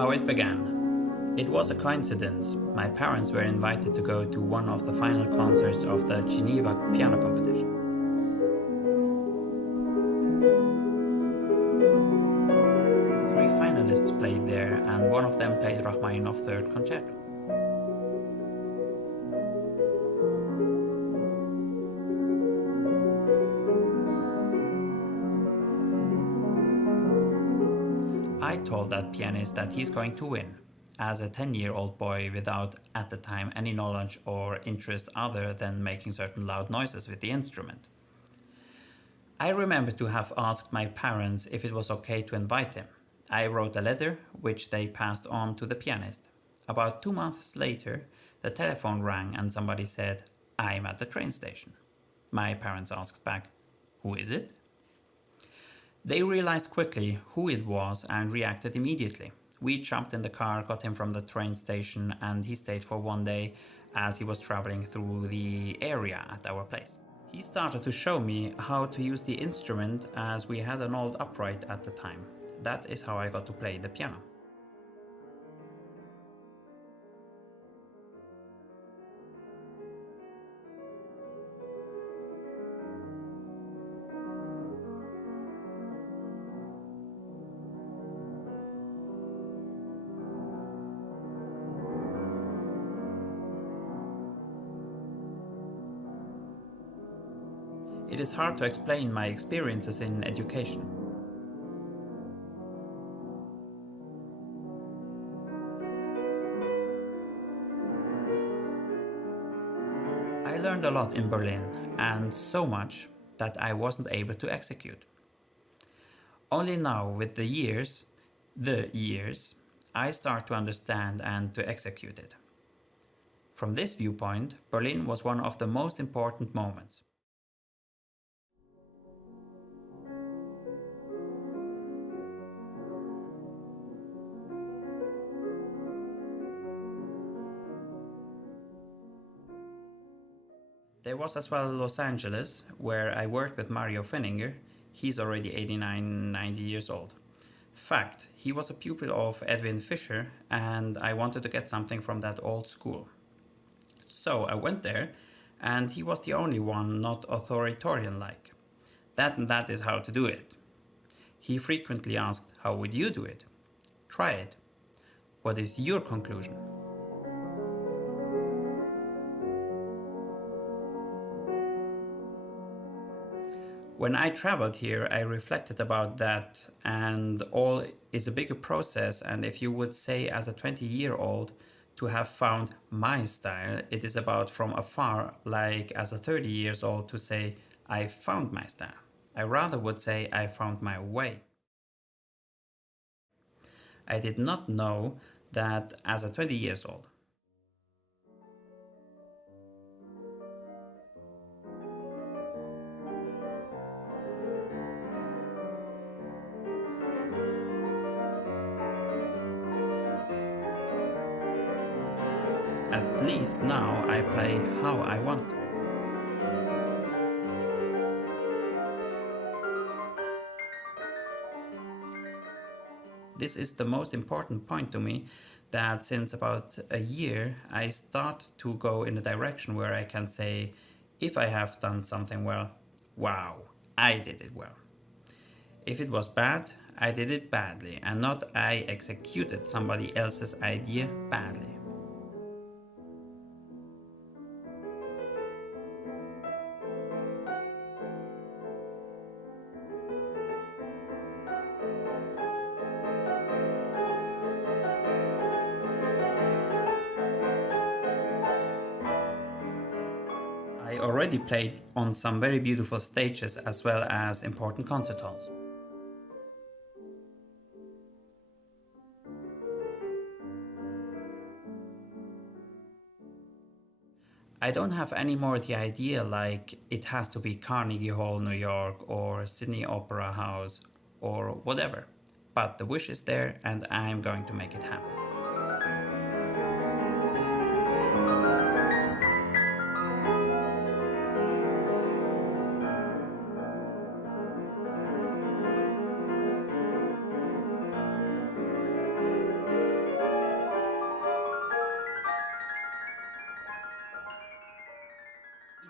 How it began. It was a coincidence. My parents were invited to go to one of the final concerts of the Geneva piano competition. Three finalists played there, and one of them played Rachmaninoff's Third Concerto. I told that pianist that he's going to win, as a 10-year-old boy without, at the time, any knowledge or interest other than making certain loud noises with the instrument. I remember to have asked my parents if it was okay to invite him. I wrote a letter, which they passed on to the pianist. About 2 months later, the telephone rang and somebody said, "I'm at the train station." My parents asked back, "Who is it?" They realized quickly who it was and reacted immediately. We jumped in the car, got him from the train station, and he stayed for 1 day as he was traveling through the area at our place. He started to show me how to use the instrument, as we had an old upright at the time. That is how I got to play the piano. It is hard to explain my experiences in education. I learned a lot in Berlin, and so much that I wasn't able to execute. Only now, with the years, I start to understand and to execute it. From this viewpoint, Berlin was one of the most important moments. There was as well Los Angeles, where I worked with Mario Finninger. He's already 89, 90 years old. Fact, he was a pupil of Edwin Fischer, and I wanted to get something from that old school. So I went there, and he was the only one not authoritarian-like. That is how to do it. He frequently asked, "How would you do it? Try it. What is your conclusion?" When I traveled here, I reflected about that, and all is a bigger process. And if you would say, as a 20-year-old, to have found my style, it is about from afar, like as a 30 years old to say, "I found my style." I rather would say I found my way. I did not know that as a 20 years old. At least now I play how I want. This is the most important point to me, that since about a year I start to go in a direction where I can say, if I have done something well, wow, I did it well. If it was bad, I did it badly, and not I executed somebody else's idea badly. I already played on some very beautiful stages as well as important concert halls. I don't have any more the idea like it has to be Carnegie Hall, New York, or Sydney Opera House, or whatever. But the wish is there, and I'm going to make it happen.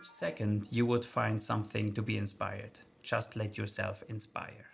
second you would find something to be inspired. Just let yourself inspire.